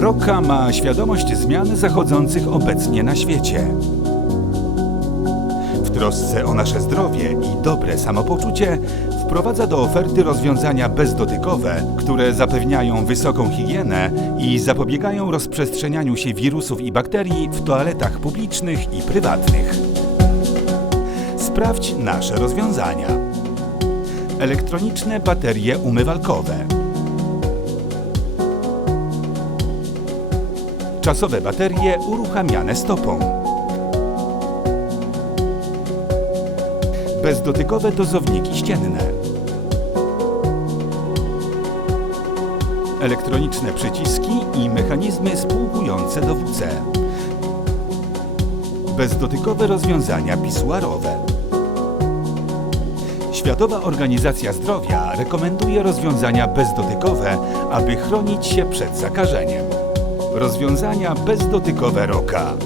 Roka ma świadomość zmian zachodzących obecnie na świecie. W trosce o nasze zdrowie i dobre samopoczucie wprowadza do oferty rozwiązania bezdotykowe, które zapewniają wysoką higienę i zapobiegają rozprzestrzenianiu się wirusów i bakterii w toaletach publicznych i prywatnych. Sprawdź nasze rozwiązania. Elektroniczne baterie umywalkowe. Czasowe baterie uruchamiane stopą. Bezdotykowe dozowniki ścienne. Elektroniczne przyciski i mechanizmy spłukujące do WC. Bezdotykowe rozwiązania pisuarowe. Światowa Organizacja Zdrowia rekomenduje rozwiązania bezdotykowe, aby chronić się przed zakażeniem. Rozwiązania bezdotykowe roka.